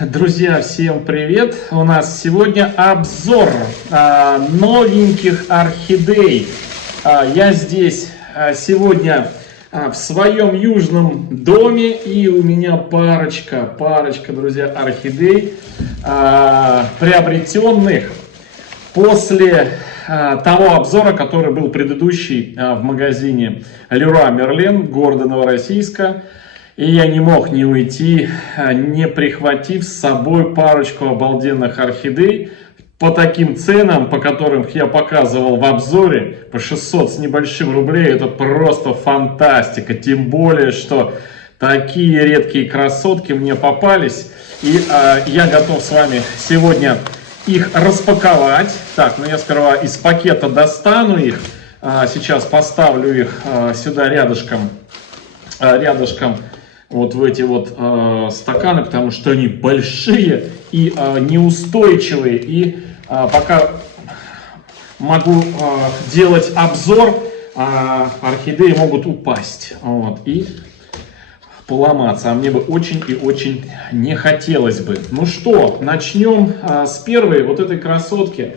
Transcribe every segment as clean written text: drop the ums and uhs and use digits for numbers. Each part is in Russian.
Друзья, всем привет! У нас сегодня обзор новеньких орхидей. Я здесь сегодня в своем южном доме, и у меня парочка, друзья, орхидей, приобретенных после того обзора, который был предыдущий в магазине Leroy Merlin города Новороссийска. И я не мог не уйти, не прихватив с собой парочку обалденных орхидей по таким ценам, по которым я показывал в обзоре, по 600 с небольшим рублей. Это просто фантастика, тем более, что такие редкие красотки мне попались. И я готов с вами сегодня их распаковать. Так, ну я сперва из пакета достану их, сейчас поставлю их сюда рядышком вот в эти вот стаканы, потому что они большие и неустойчивые. И пока могу делать обзор, орхидеи могут упасть и поломаться. А мне бы очень и очень не хотелось бы. Ну что, начнем с первой вот этой красотки.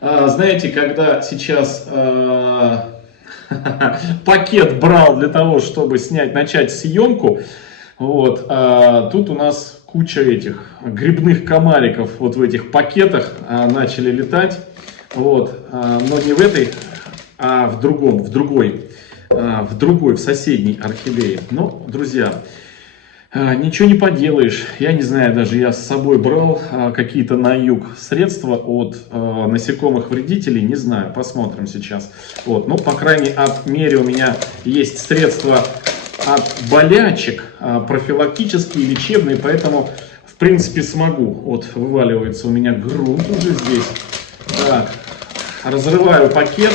Знаете, когда сейчас пакет брал для того, чтобы начать съемку, тут у нас куча этих грибных комариков вот в этих пакетах начали летать, но не в этой, а в другой, в соседней орхидее. Но, друзья, ничего не поделаешь. Я не знаю, даже я с собой брал какие-то на юг средства от насекомых вредителей, не знаю, посмотрим сейчас. Ну, по крайней мере, у меня есть средства от болячек, профилактические, лечебные, поэтому, в принципе, смогу. Вываливается у меня грунт уже здесь. Так, разрываю пакет.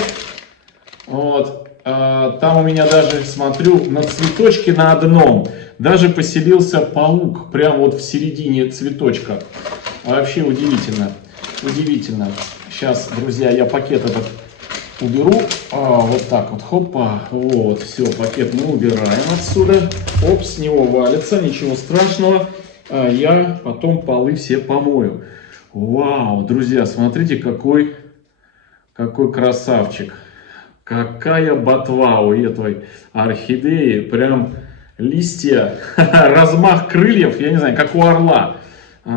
Там у меня даже, смотрю, на цветочке на одном даже поселился паук, прямо вот в середине цветочка. Вообще удивительно, удивительно. Сейчас, друзья, я пакет этот уберу, вот так вот, хопа, все, пакет мы убираем отсюда, с него валится, ничего страшного, я потом полы все помою. Вау, друзья, смотрите, какой красавчик, какая ботва у этой орхидеи, прям листья, размах крыльев, я не знаю, как у орла,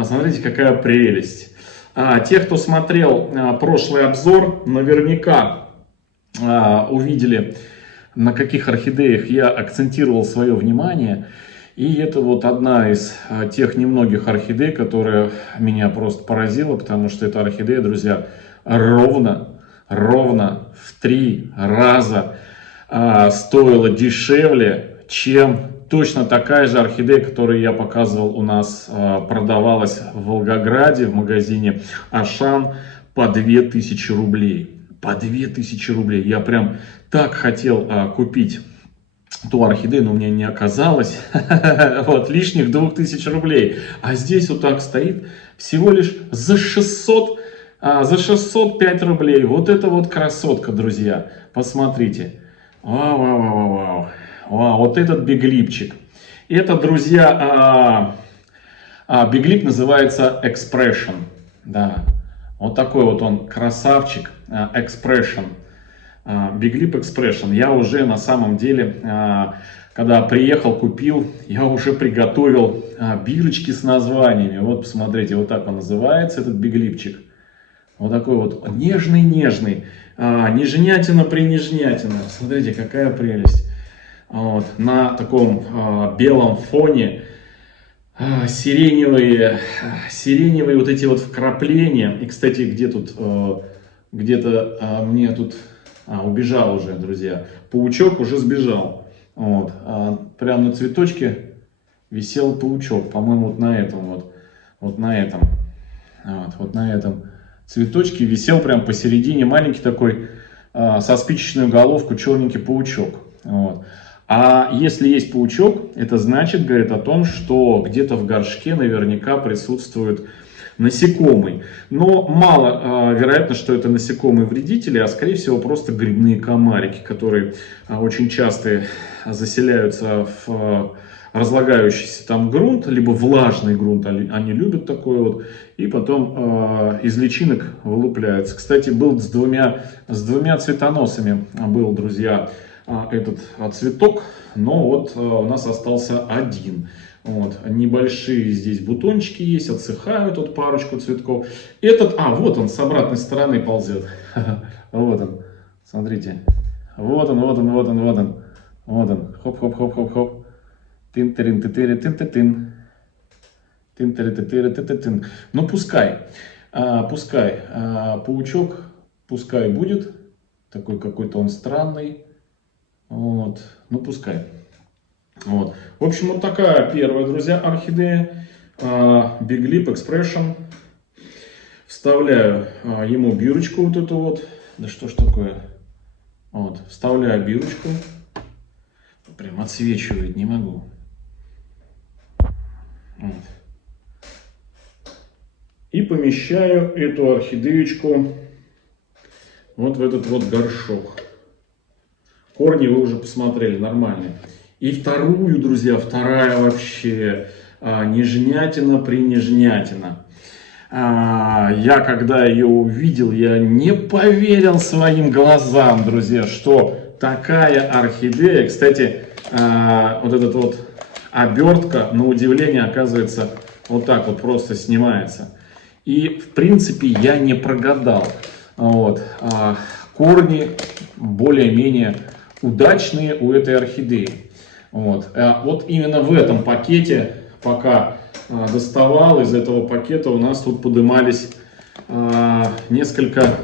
смотрите, какая прелесть. Те, кто смотрел прошлый обзор, наверняка увидели, на каких орхидеях я акцентировал свое внимание. И это вот одна из тех немногих орхидей, которая меня просто поразила, потому что эта орхидея, друзья, ровно в 3 раза стоила дешевле, чем точно такая же орхидея, которую я показывал, у нас продавалась в Волгограде в магазине Ашан по 2000 рублей. По 2000 рублей. Я прям так хотел купить ту орхидею, но у меня не оказалось. Лишних 2000 рублей. А здесь вот так стоит всего лишь за 605 рублей. Вот это вот красотка, друзья. Посмотрите. Вау. Вот этот биглипчик. Это, друзья, биглип называется Expression. Да. Вот такой вот он красавчик, Expression, биглип Expression. Я уже на самом деле, когда приехал, купил, я уже приготовил бирочки с названиями. Вот посмотрите, вот так он называется, этот биглипчик. Вот такой вот нежный, нежнятина-принежнятина. Смотрите, какая прелесть. На таком белом фоне. Сиреневые вот эти вот вкрапления. И, кстати, где-то мне тут убежал уже, друзья. Паучок уже сбежал. Прямо на цветочке висел паучок. По-моему, вот на этом цветочке висел прям посередине маленький такой со спичечную головку черненький паучок. А если есть паучок, это значит, говорит о том, что где-то в горшке наверняка присутствует насекомый. Но мало вероятно, что это насекомые вредители, а скорее всего просто грибные комарики, которые очень часто заселяются в разлагающийся там грунт, либо влажный грунт, они любят такой вот, и потом из личинок вылупляется. Кстати, был с двумя цветоносами, был, друзья, этот цветок, но вот у нас остался один. Вот, небольшие здесь бутончики есть, отсыхают вот парочку цветков. Этот, вот он с обратной стороны ползет. Вот он, смотрите. Вот он, вот он, вот он, вот он. Вот он, хоп-хоп-хоп-хоп-хоп. Тин-тирин-тин-тин-тин-тин. Тин-тирин-тин-тин-тин-тин. Ну, пускай, паучок, пускай будет. Такой какой-то он странный. Вот, ну, пускай. Вот. В общем, вот такая первая, друзья, орхидея. Big Lip Expression. Вставляю ему бирочку вот эту вот. Да что ж такое? Вот, вставляю бирочку. Прям отсвечивает, не могу. Вот. И помещаю эту орхидеечку вот в этот вот горшок. Корни вы уже посмотрели, нормальные. И вторую, друзья, вторая вообще нежнятина-принежнятина. Я когда ее увидел, я не поверил своим глазам, друзья, что такая орхидея. Кстати, вот эта вот обертка, на удивление, оказывается, вот так вот просто снимается. И, в принципе, я не прогадал. Вот. Корни более-менее удачные у этой орхидеи. Вот. Вот именно в этом пакете, пока доставал из этого пакета, у нас тут подымались несколько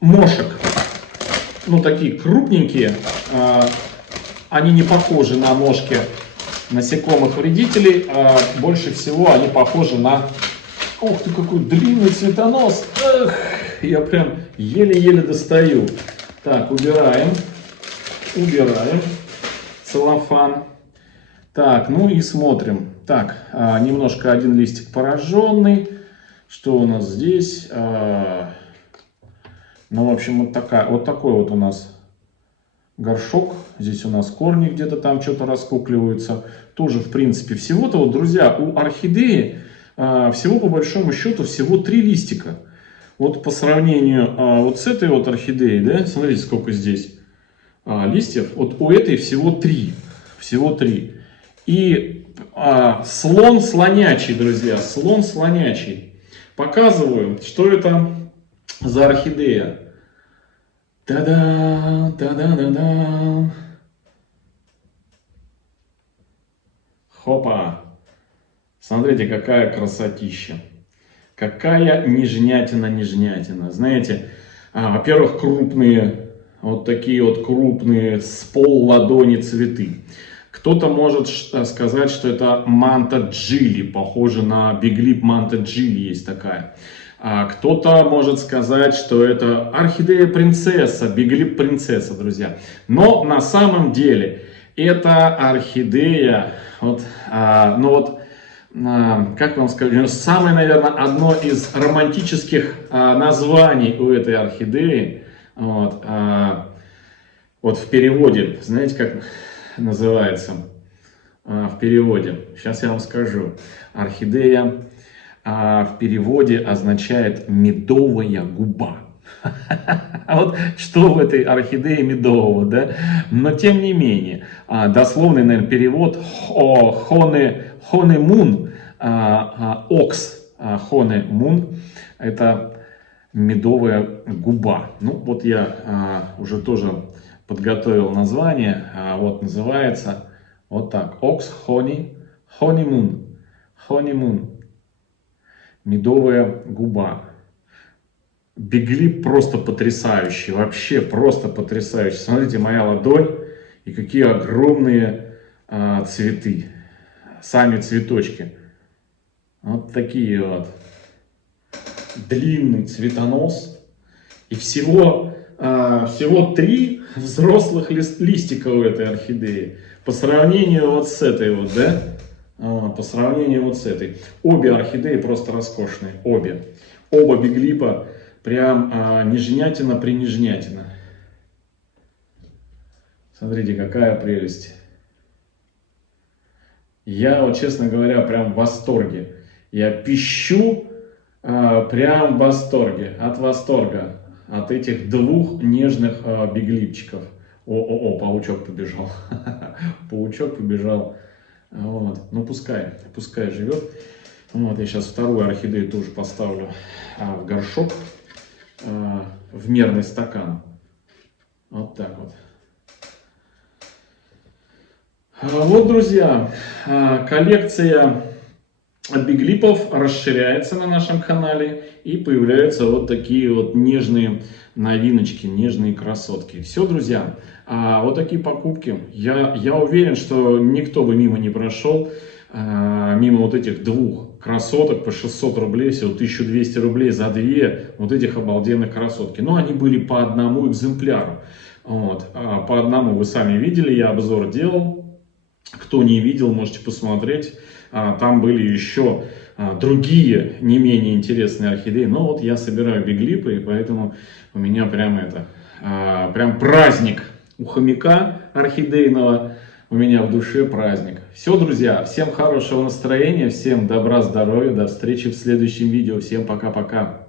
мошек. Ну, такие крупненькие. Они не похожи на ножки насекомых-вредителей. Больше всего они похожи на... Ух ты, какой длинный цветонос! Эх, я прям еле-еле достаю. Так, убираем целлофан. Так, ну и смотрим. Так, немножко один листик пораженный. Что у нас здесь? Ну, в общем, вот такой вот у нас горшок. Здесь у нас корни где-то там что-то раскукливаются. Тоже, в принципе, всего-то, вот, друзья, у орхидеи всего по большому счету всего 3 листика. Вот по сравнению вот с этой вот орхидеей, да, смотрите, сколько здесь листьев. Вот у этой всего 3. Всего 3. И слон слонячий, друзья, слон слонячий. Показываю, что это за орхидея. Та-дам, та-да-да-дам. Хопа. Смотрите, какая красотища. Какая нежнятина. Знаете, во-первых, крупные, вот такие вот крупные, с пол-ладони цветы. Кто-то может сказать, что это манта Джили, похоже на Big Lip манта Джили есть такая. Кто-то может сказать, что это орхидея принцесса, Big Lip принцесса, друзья. Но на самом деле это орхидея, вот, ну вот, как вам сказать, самое, наверное, одно из романтических названий у этой орхидеи. Вот, вот в переводе, знаете, как называется в переводе? Сейчас я вам скажу. Орхидея в переводе означает медовая губа. Вот что в этой орхидее медового, да? Но тем не менее, дословный, наверное, перевод хонемун, окс хонемун, это медовая губа. Ну вот я уже тоже подготовил название, вот называется вот так, окс хонимун, медовая губа. Big Lip просто потрясающий, вообще просто потрясающий. Смотрите, моя ладонь и какие огромные цветы, сами цветочки. Вот такие вот. Длинный цветонос. И всего 3 взрослых листика у этой орхидеи. По сравнению вот с этой вот, да? По сравнению вот с этой. Обе орхидеи просто роскошные. Обе. Оба Big Lip'а прям нежнятина-принежнятина. Смотрите, какая прелесть. Я, вот, честно говоря, прям в восторге. Я пищу, прям в восторге, от восторга, от этих двух нежных биглипчиков. О, паучок побежал. Паучок побежал. Вот. Ну, пускай живет. Вот, я сейчас вторую орхидею тоже поставлю в горшок, в мерный стакан. Вот так вот. Вот, друзья, коллекция биглипов расширяется на нашем канале, и появляются вот такие вот нежные новиночки, нежные красотки. Все, друзья, вот такие покупки. Я уверен, что никто бы мимо не прошел, мимо вот этих двух красоток по 600 рублей, всего 1200 рублей за две вот этих обалденных красотки. Но они были по одному экземпляру. Вот. По одному вы сами видели, я обзор делал. Кто не видел, можете посмотреть. Там были еще другие не менее интересные орхидеи. Но вот я собираю биглипы, и поэтому у меня прям праздник у хомяка орхидейного. У меня в душе праздник. Все, друзья, всем хорошего настроения, всем добра, здоровья, до встречи в следующем видео. Всем пока-пока.